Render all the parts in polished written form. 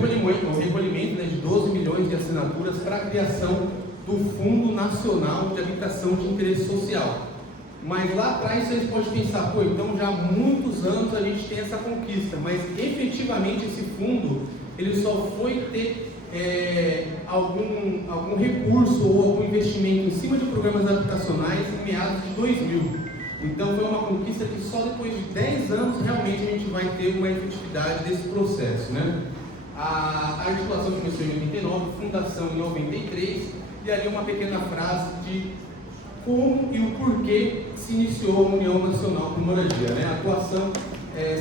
recolhimento, né, de 12 milhões de assinaturas para a criação do Fundo Nacional de Habitação de Interesse Social. Mas lá atrás vocês podem pensar, pô, então já há muitos anos a gente tem essa conquista, mas efetivamente esse fundo ele só foi ter algum recurso ou algum investimento em cima de programas habitacionais em meados de 2000. Então foi uma conquista que só depois de 10 anos realmente a gente vai ter uma efetividade desse processo, né? A articulação começou em 89, fundação em 93, e ali uma pequena frase de como e o porquê se iniciou a União Nacional por Moradia, né? A atuação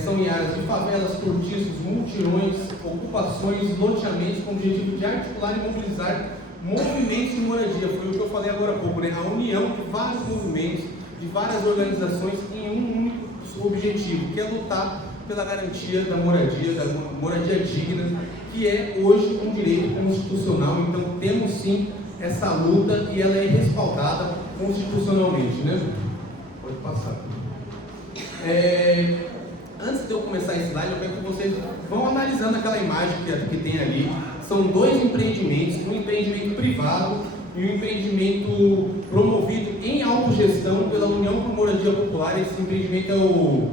são em áreas de favelas, cortiços, multirões, ocupações, loteamentos, com o objetivo de articular e mobilizar movimentos de moradia. Foi o que eu falei agora há pouco, né? A união de vários movimentos, de várias organizações em um único objetivo, que é lutar pela garantia da moradia digna, que é hoje um direito constitucional. Então temos sim essa luta e ela é respaldada constitucionalmente, né? Pode passar. Antes de eu começar esse slide, eu quero que vocês vão analisando aquela imagem que tem ali. São dois empreendimentos, um empreendimento privado e um empreendimento promovido em autogestão pela União por Moradia Popular. Esse empreendimento é o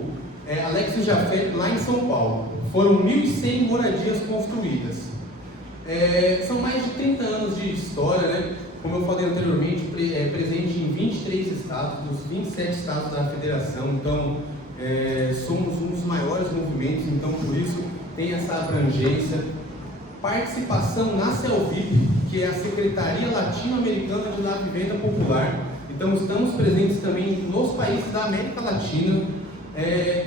Alex Jafé, lá em São Paulo. Foram 1.100 moradias construídas. São mais de 30 anos de história, né? Como eu falei anteriormente, presente em 23 estados, dos 27 estados da federação. Então, somos um dos maiores movimentos, então por isso tem essa abrangência. Participação na CELVIP, que é a Secretaria Latino-Americana de La Vivenda Popular. Então estamos presentes também nos países da América Latina.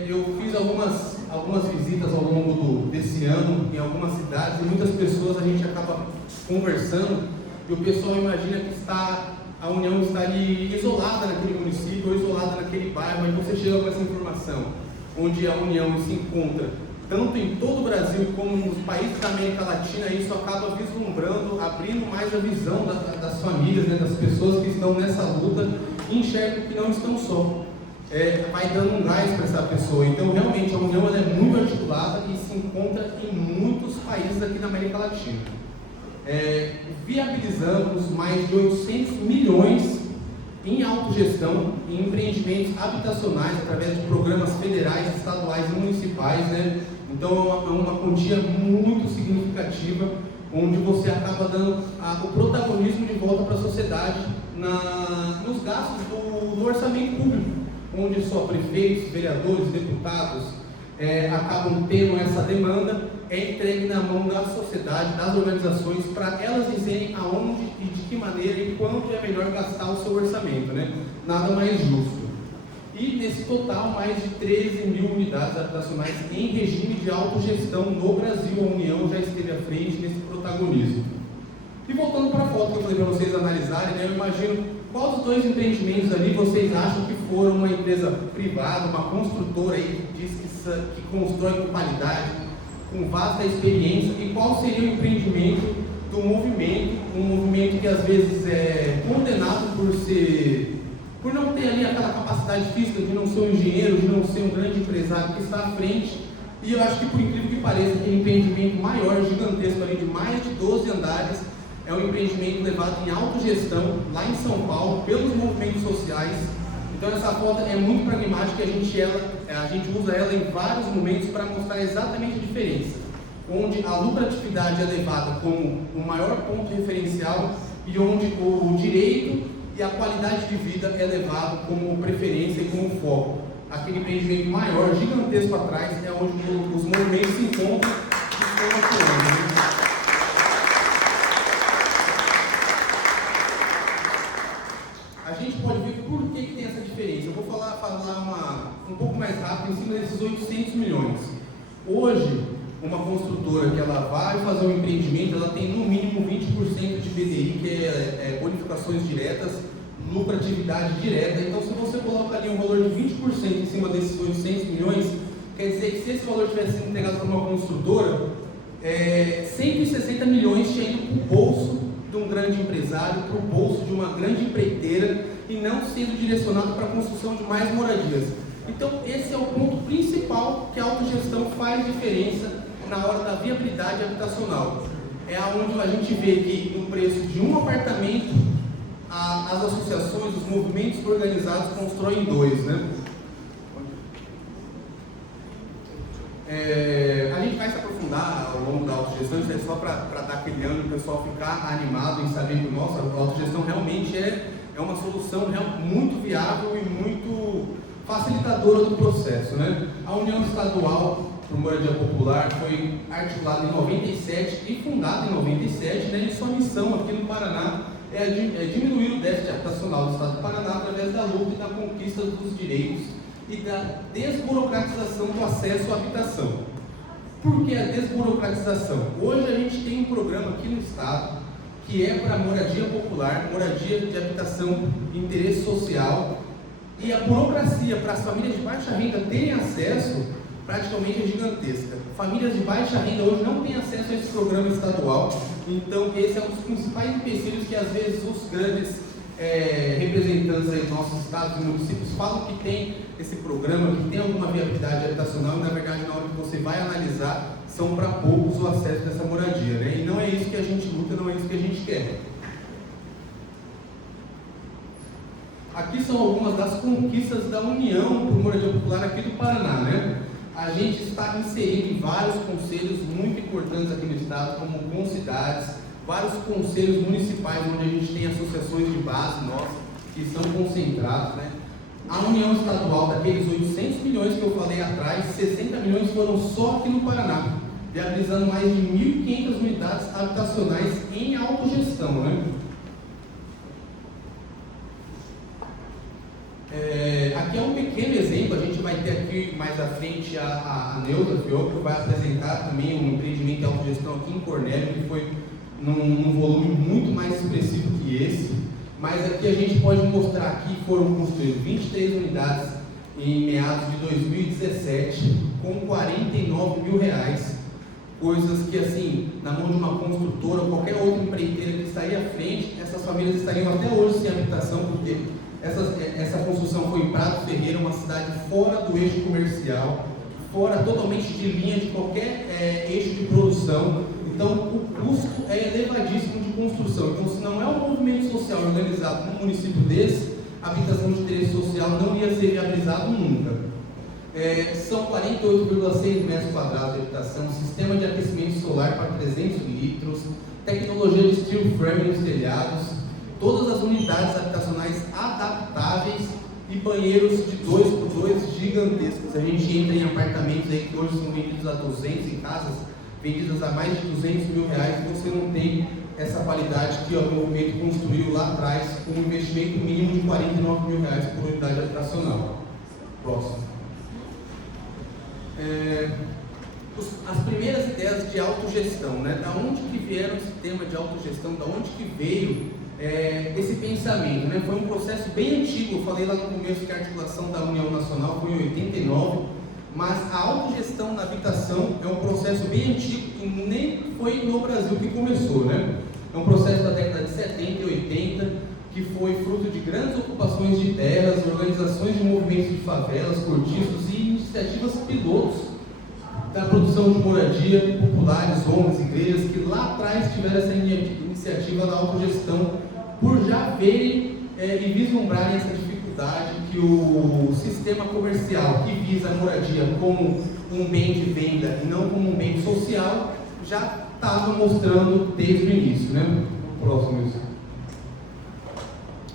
Eu fiz algumas visitas ao longo desse ano em algumas cidades, e muitas pessoas a gente acaba conversando e o pessoal imagina que a União está ali isolada naquele município ou isolada naquele bairro, mas você chega com essa informação, onde a União se encontra tanto em todo o Brasil como nos países da América Latina. Isso acaba vislumbrando, abrindo mais a visão das famílias, né, das pessoas que estão nessa luta, e enxergam que não estão só. Vai dando um gás para essa pessoa. Então realmente a União ela é muito articulada e se encontra em muitos países aqui na América Latina. Viabilizamos mais de 800 milhões em autogestão, em empreendimentos habitacionais, através de programas federais, estaduais e municipais, né? Então é uma quantia muito significativa, onde você acaba dando o protagonismo de volta para a sociedade nos gastos do orçamento público, onde só prefeitos, vereadores, deputados acabam tendo essa demanda, entregue na mão da sociedade, das organizações, para elas dizerem aonde e de que maneira e quanto é melhor gastar o seu orçamento, né? Nada mais justo. E nesse total, mais de 13 mil unidades habitacionais em regime de autogestão no Brasil. A União já esteve à frente nesse protagonismo. E voltando para a foto que eu falei para vocês analisarem, né, eu imagino quais dos dois empreendimentos ali vocês acham que foram uma empresa privada, uma construtora aí que diz que constrói com qualidade, com vasta experiência, e qual seria o empreendimento do movimento, um movimento que às vezes é condenado por não ter ali aquela capacidade física de não ser um engenheiro, de não ser um grande empresário que está à frente. E eu acho que, por incrível que pareça, aquele empreendimento maior, gigantesco ali, de mais de 12 andares, é um empreendimento levado em autogestão, lá em São Paulo, pelos movimentos sociais. Então essa foto é muito pragmática, a gente usa ela em vários momentos para mostrar exatamente a diferença, onde a lucratividade é levada como o maior ponto referencial e onde o direito e a qualidade de vida é levado como preferência e como foco. Aquele empreendimento maior, gigantesco atrás, é onde os movimentos se encontram e estão atuando. A gente pode ver por que tem essa diferença. Eu vou falar um pouco mais rápido em cima desses 800 milhões. Hoje, uma construtora que ela vai fazer um empreendimento, ela tem no mínimo 20% de BDI, que é bonificações diretas, lucratividade direta. Então, se você coloca ali um valor de 20% em cima desses 800 milhões, quer dizer que se esse valor tivesse sido entregado por uma construtora, 160 milhões tinha ido para o bolso de um grande empresário, para o bolso de uma grande empreiteira, e não sendo direcionado para a construção de mais moradias. Então esse é o ponto principal que a autogestão faz diferença na hora da viabilidade habitacional. É onde a gente vê que no preço de um apartamento, as associações, os movimentos organizados constroem dois, né? A gente vai se aprofundar ao longo da autogestão, isso é só para dar aquele ano o pessoal ficar animado em saber que, nossa, a autogestão realmente é uma solução muito viável e muito facilitadora do processo, né? A União Estadual por Moradia Popular foi articulada em 97 e fundada em 97, né? E sua missão aqui no Paraná é diminuir o déficit habitacional do Estado do Paraná através da luta e da conquista dos direitos e da desburocratização do acesso à habitação. Por que a desburocratização? Hoje a gente tem um programa aqui no Estado que é para moradia popular, moradia de habitação de interesse social, e a burocracia para as famílias de baixa renda terem acesso praticamente é gigantesca. Famílias de baixa renda hoje não têm acesso a esse programa estadual, então esse é um dos principais empecilhos que às vezes os grandes representantes aí dos nossos estados e municípios falam que tem esse programa, que tem alguma viabilidade habitacional, e na verdade na hora que você vai analisar, são para poucos o acesso dessa moradia, né? E não é isso que a gente luta, não é isso que a gente quer. Aqui são algumas das conquistas da União por Moradia Popular aqui do Paraná, né? A gente está inserido em vários conselhos muito importantes aqui no estado, como Concidades, vários conselhos municipais, onde a gente tem associações de base nossas, que são concentrados, né? A União Estadual, daqueles 800 milhões que eu falei atrás, 60 milhões foram só aqui no Paraná, viabilizando mais de 1.500 unidades habitacionais em autogestão, né? Aqui é um pequeno exemplo, a gente vai ter aqui mais à frente a Neuza Fioco, que vai apresentar também um empreendimento de autogestão aqui em Cornélio, que foi num volume muito mais expressivo que esse, mas aqui a gente pode mostrar que foram construídas 23 unidades em meados de 2017, com R$49 mil, coisas que assim, na mão de uma construtora ou qualquer outra empreiteira que estaria à frente, essas famílias estariam até hoje sem habitação, porque essa construção foi em Prado Ferreira, uma cidade fora do eixo comercial, fora totalmente de linha de qualquer eixo de produção. Então o custo é elevadíssimo de construção. Então, se não é um movimento social organizado num município desse, a habitação de interesse social não ia ser viabilizado nunca. São 48,6 metros quadrados de habitação, sistema de aquecimento solar para 300 litros, tecnologia de steel frame nos telhados, todas as unidades habitacionais adaptáveis e banheiros de 2x2 gigantescos. A gente entra em apartamentos aí que hoje são vendidos a 200, em casas vendidas a mais de R$200 mil, e você não tem essa qualidade que o movimento construiu lá atrás, com um investimento mínimo de R$49 mil por unidade habitacional. Próximo. As primeiras ideias de autogestão, né? Da onde que vieram esse tema de autogestão, da onde que veio esse pensamento, né? Foi um processo bem antigo. Eu falei lá no começo que a articulação da União Nacional foi em 89, mas a autogestão na habitação é um processo bem antigo e nem foi no Brasil que começou, né? É um processo da década de 70 e 80, que foi fruto de grandes ocupações de terras, organizações de movimentos de favelas, cortiços e iniciativas pilotos da produção de moradia, populares, ONGs, igrejas, que lá atrás tiveram essa iniciativa da autogestão, por já verem e vislumbrarem essa dificuldade que o sistema comercial, que visa a moradia como um bem de venda e não como um bem social, já estava mostrando desde o início, né? Próximo isso.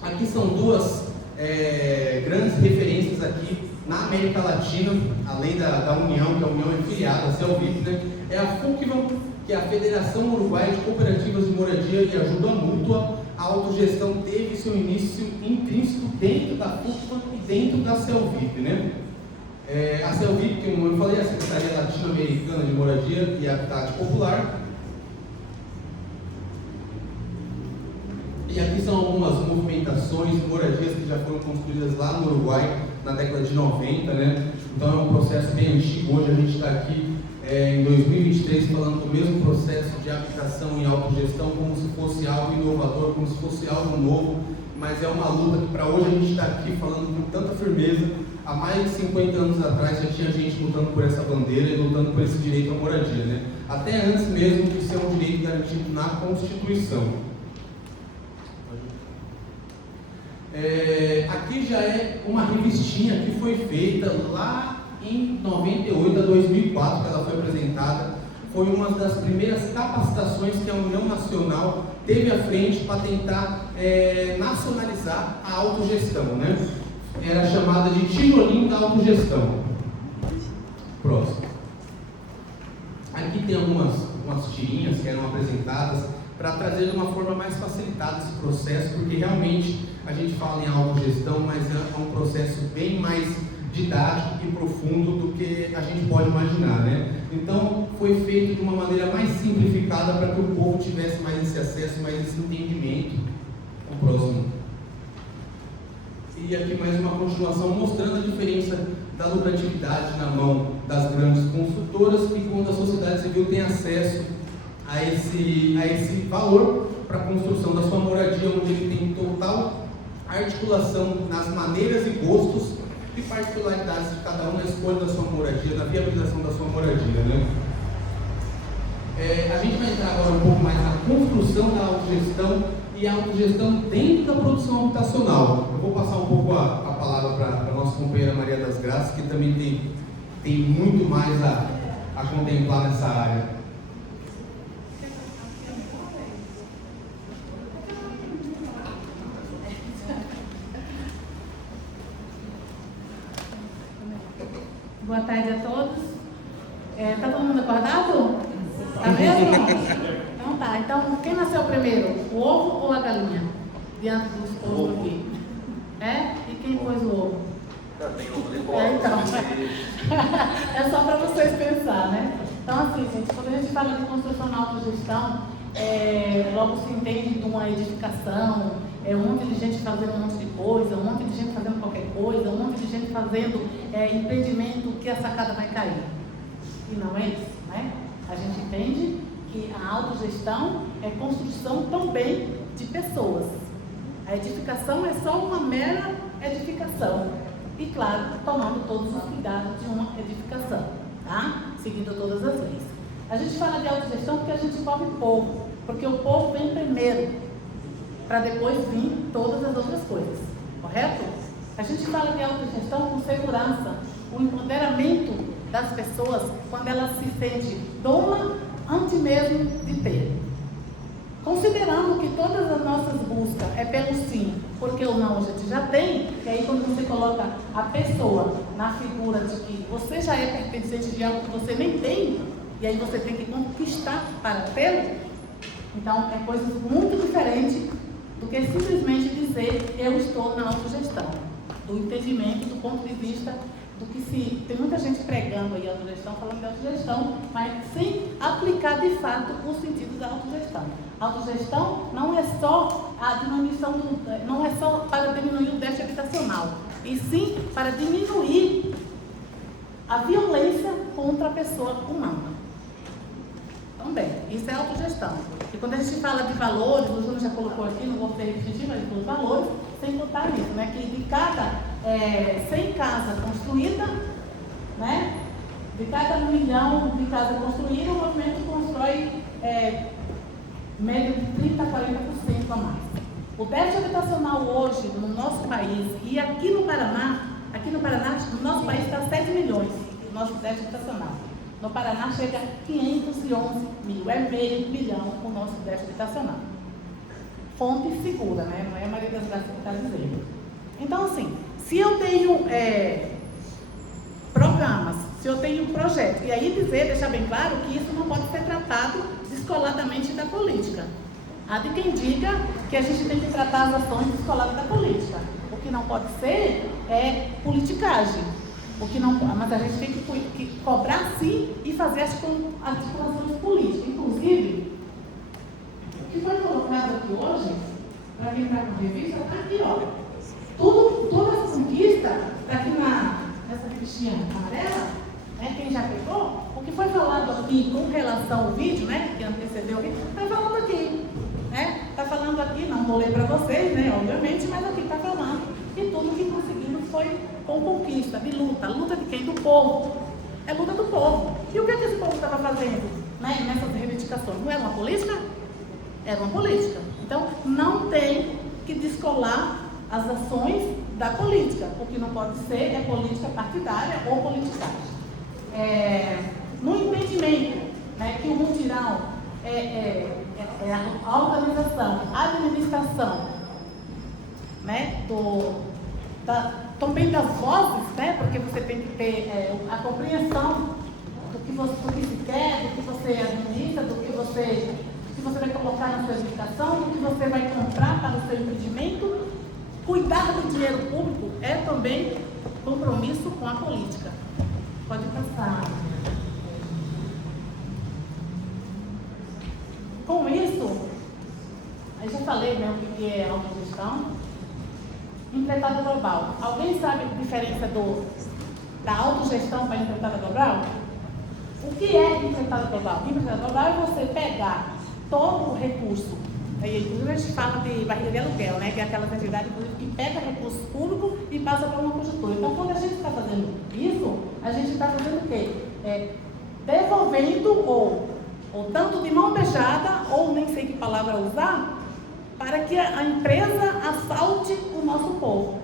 Aqui são duas grandes referências aqui na América Latina, além da União, que a União é filiada, a CELVIP, né? É a FUCVAM, que é a Federação Uruguaia de Cooperativas de Moradia e Ajuda Mútua. A autogestão teve seu início intrínseco dentro da FUCVAM e dentro da CELVIP, né? A CELVIP, como eu falei, é a Secretaria Latino-Americana de Moradia e Habitat Popular. E aqui são algumas movimentações, moradias que já foram construídas lá no Uruguai na década de 90, né? Então é um processo bem antigo. Hoje a gente está aqui em 2023 falando do mesmo processo de habitação e autogestão como se fosse algo inovador, como se fosse algo novo, mas é uma luta que para hoje a gente está aqui falando com tanta firmeza. Há mais de 50 anos atrás já tinha gente lutando por essa bandeira e lutando por esse direito à moradia, né? Até antes mesmo de ser um direito garantido na Constituição. Aqui já é uma revistinha que foi feita lá em 98 a 2004, que ela foi apresentada. Foi uma das primeiras capacitações que a União Nacional teve à frente para tentar nacionalizar a autogestão, né? Era chamada de tijolinho da autogestão. Próximo. Aqui tem algumas tirinhas que eram apresentadas para trazer de uma forma mais facilitada esse processo, porque realmente a gente fala em autogestão, mas é um processo bem mais didático e profundo do que a gente pode imaginar, né? Então, foi feito de uma maneira mais simplificada para que o povo tivesse mais esse acesso, mais esse entendimento. O próximo. E aqui mais uma continuação mostrando a diferença da lucratividade na mão das grandes construtoras e quando a sociedade civil tem acesso a esse valor para a construção da sua moradia, onde ele tem total articulação nas maneiras e gostos e particularidades de cada um na escolha da sua moradia, na viabilização da sua moradia, né? A gente vai entrar agora um pouco mais na construção da autogestão e a autogestão dentro da produção habitacional. Eu vou passar um pouco a palavra para a nossa companheira Maria das Graças, que também tem muito mais a contemplar nessa área. Boa tarde a todos. Tá todo mundo acordado? Tá mesmo? Então tá. Então, quem nasceu primeiro? O ovo ou a galinha? Diante do esposo aqui. E quem pôs o ovo? Então. É só para vocês pensar, né? Então, assim, gente, quando a gente fala de construção na autogestão, logo se entende de uma edificação, um monte de gente fazendo um monte de coisa, um monte de gente fazendo qualquer coisa, um monte de gente fazendo empreendimento que a sacada vai cair. E não é isso, né? A gente entende que a autogestão é construção também de pessoas. A edificação é só uma mera edificação. E, claro, tomando todos os cuidados de uma edificação, tá? Seguindo todas as leis. A gente fala de autogestão porque a gente envolve o povo, porque o povo vem primeiro, para depois vir todas as outras coisas, correto? A gente fala de autogestão com segurança, o empoderamento das pessoas quando elas se sentem dona antes mesmo de ter. Considerando que todas as nossas buscas é pelo sim, porque o não a gente já tem, e aí quando você coloca a pessoa na figura de que você já é pertencente de algo que você nem tem, e aí você tem que conquistar para tê-lo, então é coisa muito diferente do que simplesmente dizer eu estou na autogestão, do entendimento, do ponto de vista do que se... Tem muita gente pregando aí a autogestão, falando de autogestão, mas sem aplicar de fato o sentido da autogestão. A autogestão não é só a diminuição não é só para diminuir o déficit habitacional, e sim para diminuir a violência contra a pessoa humana. Também, isso é autogestão. E quando a gente fala de valores, o Júnior já colocou aqui, não vou ser repetitivo, mas os valores, sem contar isso, né? Que de cada 100 casas construídas, né? De cada 1 milhão de casas construídas, o movimento constrói média de 30% a 40% a mais. O déficit habitacional hoje no nosso país, e aqui no Paraná, no nosso país está 7 milhões, o nosso déficit habitacional. No Paraná chega a 511 mil, é meio bilhão o nosso déficit habitacional. Fonte segura, né? Não é a Maria das Graças que está dizendo. Então, assim, se eu tenho programas, se eu tenho um projeto, e aí deixar bem claro que isso não pode ser tratado descoladamente da política. Há de quem diga que a gente tem que tratar as ações descoladas da política. O que não pode ser é politicagem. Mas a gente tem que cobrar sim e fazer as articulações políticas. Inclusive, o que foi colocado aqui hoje, para quem está com revista, está aqui, ó. Toda essa conquista, aqui nessa revistinha amarela, né, quem já pegou, o que foi falado aqui com relação ao vídeo, né, que antecedeu aqui, está falando aqui. Está falando falando aqui, não vou ler para vocês, né, obviamente, mas aqui está falando que tudo que conseguimos foi com conquista, de luta. Luta de quem? Do povo. É luta do povo. E o que esse povo estava fazendo, né, nessas reivindicações? Não era uma política? Era uma política. Então, não tem que descolar as ações da política. O que não pode ser é política partidária ou politicagem. No entendimento, né, que o mutirão a organização, a administração, né, também das vozes, né, porque você tem que ter a compreensão do que se quer, do que você administra, do que você vai colocar na sua edificação, do que você vai comprar para o seu empreendimento. Cuidar do dinheiro público é também compromisso com a política. Pode passar. Com isso, eu já falei, né, o que é autogestão. Empreitada global. Alguém sabe a diferença da autogestão para a empreitada global? O que é empreitada global? Empreitada global é você pegar todo o recurso. Inclusive a gente fala de barriga de aluguel, né? Que é aquela entidade que pega recurso público e passa para uma conjuntura. Então, quando a gente está fazendo isso, a gente está fazendo o quê? Devolvendo ou dando de mão beijada, ou nem sei que palavra usar, para que a empresa assalte o nosso povo.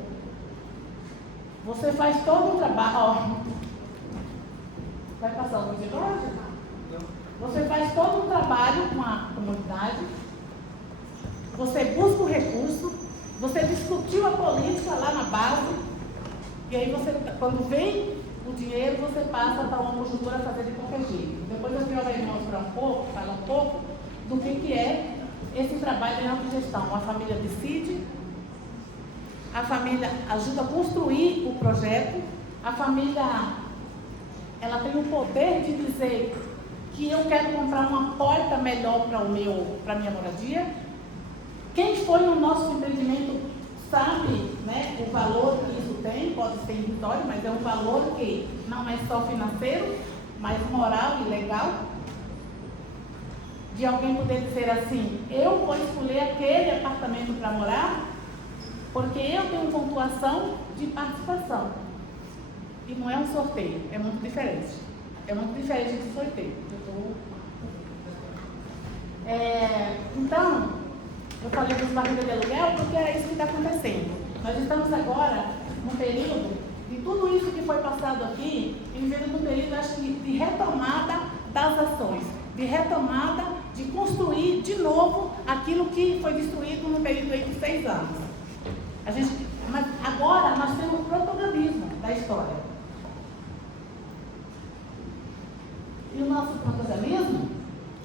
Você faz todo um trabalho. Ó, vai passar o vídeo hoje? Você faz todo um trabalho com a comunidade. Você busca o recurso, você discutiu a política lá na base, e aí você, quando vem o dinheiro, você passa para uma conjuntura fazer de qualquer jeito. Depois a senhora vai mostrar falar um pouco do que é esse trabalho de autogestão. A família decide, a família ajuda a construir o projeto, a família ela tem o poder de dizer que eu quero comprar uma porta melhor para a minha moradia. Quem foi no nosso empreendimento sabe, né, o valor que isso tem, pode ser irrisório, mas é um valor que não é só financeiro, mas moral e legal. De alguém poder dizer assim, eu vou escolher aquele apartamento para morar, porque eu tenho pontuação de participação. E não é um sorteio, é muito diferente. É muito diferente de sorteio. Então, eu falei dos barrigas de aluguel porque é isso que está acontecendo. Nós estamos agora num período, e tudo isso que foi passado aqui, vivendo num período, acho que, de retomada das ações, de retomada, de construir de novo aquilo que foi destruído no período de 6 anos. Mas agora nós temos o protagonismo da história. E o nosso protagonismo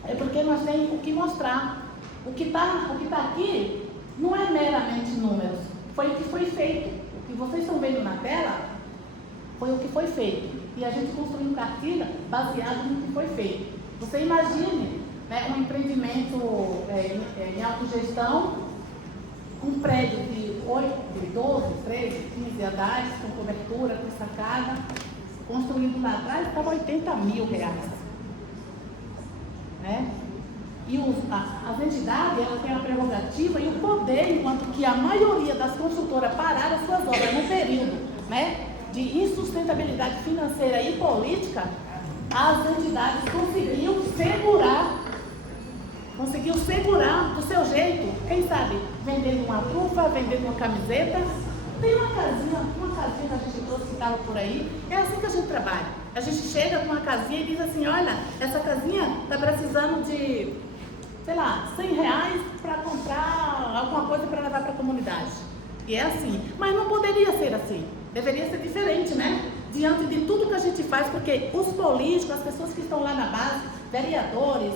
é porque nós temos o que mostrar. O que está aqui não é meramente números, foi o que foi feito. O que vocês estão vendo na tela foi o que foi feito. E a gente construiu cartilha baseado no que foi feito. Você imagine, né, um empreendimento em autogestão, um prédio de 12, 13, 15 andares, com cobertura, com sacada, construído lá atrás, estava R$80 mil. Né? E as entidades, elas têm a prerrogativa e o poder, enquanto que a maioria das construtoras pararam suas obras no período, né, de insustentabilidade financeira e política, as entidades conseguiam segurar do seu jeito, quem sabe, vendendo uma trufa, vendendo uma camiseta. Tem uma casinha que a gente trouxe que estava por aí, é assim que a gente trabalha. A gente chega com uma casinha e diz assim, olha, essa casinha está precisando de, sei lá, R$100 para comprar alguma coisa para levar para a comunidade. E é assim, mas não poderia ser assim, deveria ser diferente, né? Diante de tudo que a gente faz, porque os políticos, as pessoas que estão lá na base, vereadores,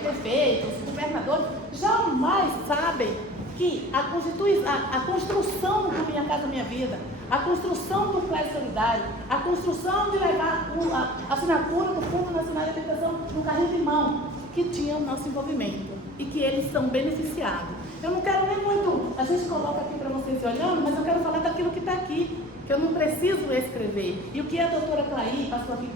prefeitos, governadores, jamais sabem que a construção do Minha Casa Minha Vida, a construção do Classe Solidário, a construção de levar a assinatura do Fundo Nacional de Habitação no carrinho de mão, que tinha o nosso envolvimento e que eles são beneficiados. Eu não quero nem muito, a gente coloca aqui para vocês olhando, mas eu quero falar daquilo que está aqui, que eu não preciso escrever. E o que a doutora Clay passou aqui,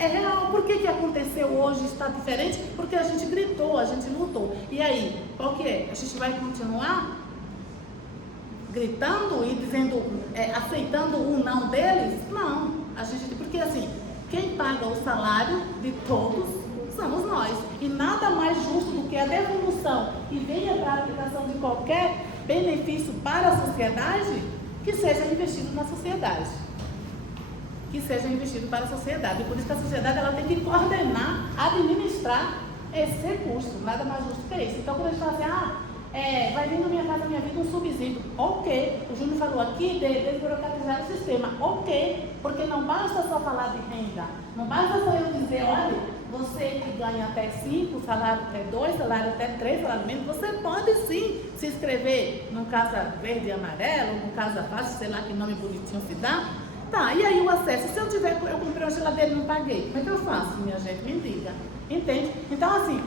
é real. Por que aconteceu hoje, está diferente? Porque a gente gritou, a gente lutou. E aí, qual que é? A gente vai continuar gritando e dizendo, aceitando o não deles? Não, porque assim, quem paga o salário de todos somos nós. E nada mais justo do que a devolução que venha para a aplicação de qualquer benefício para a sociedade, que seja investido na sociedade. Que seja investido para a sociedade. E por isso que a sociedade ela tem que coordenar, administrar esse recurso. Nada mais justo que isso. Então, quando a gente fala assim, vai vir na Minha Casa Minha Vida um subsídio. Ok. O Júnior falou aqui de desburocratizar o sistema. Ok. Porque não basta só falar de renda. Não basta só eu dizer, olha, você que ganha até 5, salário até 2, salário até 3, salário menos, você pode sim se inscrever no Casa Verde e Amarelo, no Casa Fácil, sei lá que nome bonitinho se dá. Tá, e aí o acesso, se eu comprei uma geladeira e não paguei, como é que eu faço, minha gente? Me diga. Entende? Então, assim,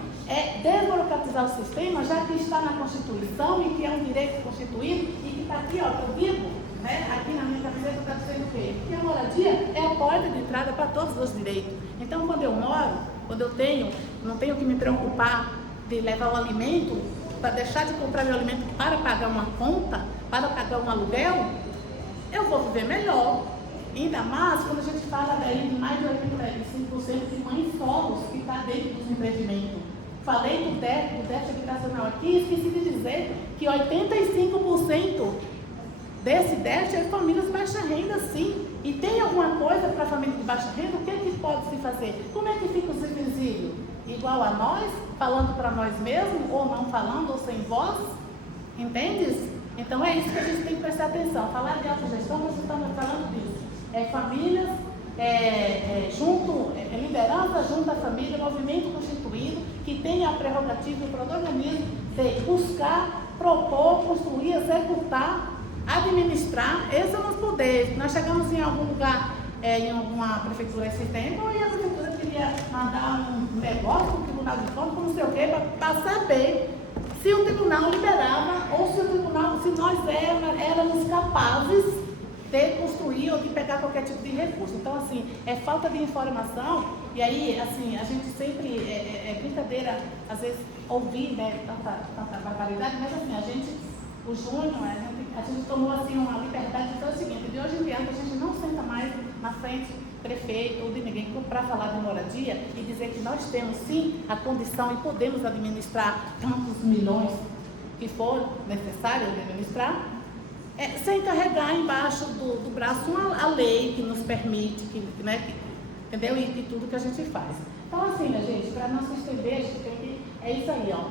desburocratizar o sistema, já que está na Constituição e que é um direito constituído e que está aqui, ó, eu digo, né, aqui na minha camiseta está dizendo o quê? Que a moradia é a porta de entrada para todos os direitos. Então, quando eu moro, quando eu não tenho que me preocupar de levar o alimento, para deixar de comprar meu alimento para pagar uma conta, para pagar um aluguel, eu vou viver melhor. Ainda mais quando a gente fala daí de mais de 85% de mães solos que está dentro dos empreendimentos. Falei do déficit habitacional aqui, esqueci de dizer que 85% desse déficit é famílias de baixa renda, sim. E tem alguma coisa para a família de baixa renda? O que é que pode se fazer? Como é que fica os invisíveis? Igual a nós, falando para nós mesmos, ou não falando, ou sem voz? Entendes? Então é isso que a gente tem que prestar atenção. Falar de autogestão, nós estamos falando disso. Famílias, liderança junto à família, movimento constituído, que tem a prerrogativa e o protagonismo de buscar, propor, construir, executar, administrar. Esses são os poderes. Nós chegamos em algum lugar, em alguma prefeitura esse tempo, e a prefeitura queria mandar um negócio, um tribunal de contas, não sei o quê, para saber se o tribunal liberava ou se nós éramos capazes de construir ou de pegar qualquer tipo de recurso. Então, assim, é falta de informação, e aí, assim, a gente sempre, brincadeira, às vezes, ouvir, né, tanta barbaridade, mas assim, o Júnior, a gente tomou, assim, uma liberdade de dizer o seguinte: de hoje em diante, a gente não senta mais na frente do prefeito ou de ninguém para falar de moradia e dizer que nós temos, sim, a condição e podemos administrar tantos milhões que for necessário administrar, sem carregar embaixo do braço a lei que nos permite, entendeu? E de tudo que a gente faz. Então, assim, né, gente, para não se estender, a gente tem que, é isso aí, ó,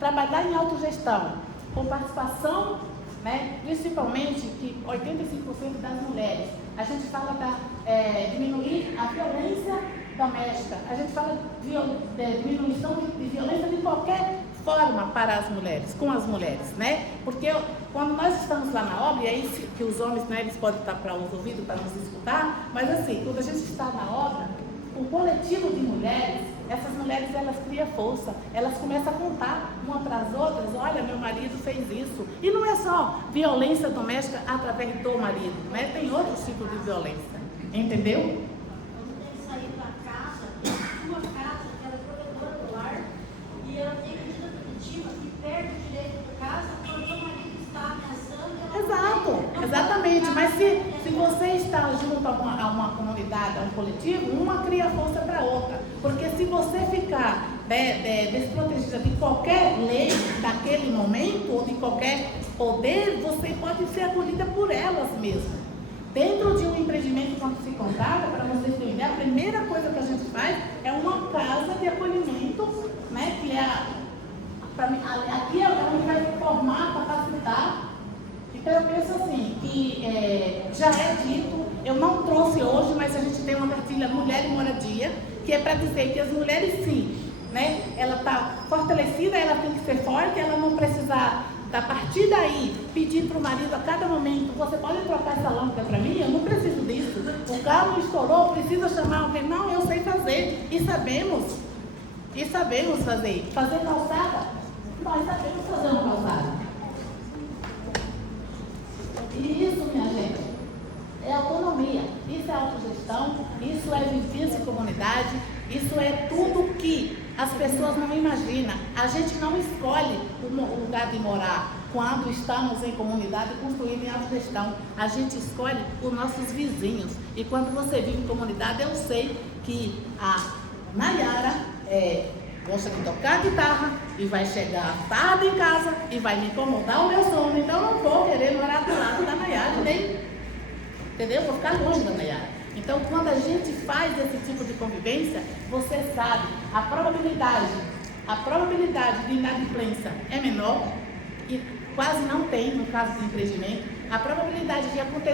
trabalhar em autogestão, com participação, né, principalmente que 85% das mulheres. A gente fala diminuir a violência doméstica, a gente fala de diminuição de violência de qualquer forma para as mulheres, com as mulheres, né? Porque quando nós estamos lá na obra, e aí que os homens, né, eles podem estar para os ouvidos, para nos escutar, mas assim, quando a gente está na obra, o coletivo de mulheres, essas mulheres, elas criam força, elas começam a contar uma para as outras: olha, meu marido fez isso. E não é só violência doméstica através do marido, né? Tem outros tipos de violência, entendeu? Exatamente, mas se você está junto a uma comunidade, a um coletivo, uma cria força para a outra. Porque se você ficar desprotegida de qualquer lei daquele momento, ou de qualquer poder, você pode ser acolhida por elas mesmas. Dentro de um empreendimento, quando se contrata, para vocês terem ideia, a primeira coisa que a gente faz é uma casa de acolhimento, né, que aqui é onde vai formar, capacitar. Então, eu penso assim, que já é dito, eu não trouxe hoje, mas a gente tem uma cartilha Mulher e Moradia, que é para dizer que as mulheres, sim, né, ela está fortalecida, ela tem que ser forte, ela não precisar, a partir daí, pedir para o marido a cada momento: você pode trocar essa lâmpada para mim? Eu não preciso disso. O carro estourou, precisa chamar alguém? Não, eu sei fazer. E sabemos E sabemos fazer calçada. Nós sabemos fazer uma calçada. E isso, minha gente, é autonomia, isso é autogestão, isso é vivência em comunidade, isso é tudo que as pessoas não imaginam. A gente não escolhe o lugar de morar quando estamos em comunidade construindo em autogestão. A gente escolhe os nossos vizinhos. E quando você vive em comunidade, eu sei que a Nayara gosta de tocar guitarra e vai chegar tarde em casa e vai me incomodar o meu sono. Então eu não vou querer morar do lado da Nayara, nem, entendeu? Vou ficar longe da Nayara. Então, quando a gente faz esse tipo de convivência, você sabe, a probabilidade de inadimplência é menor e quase não tem no caso de empreendimento. A probabilidade de acontecer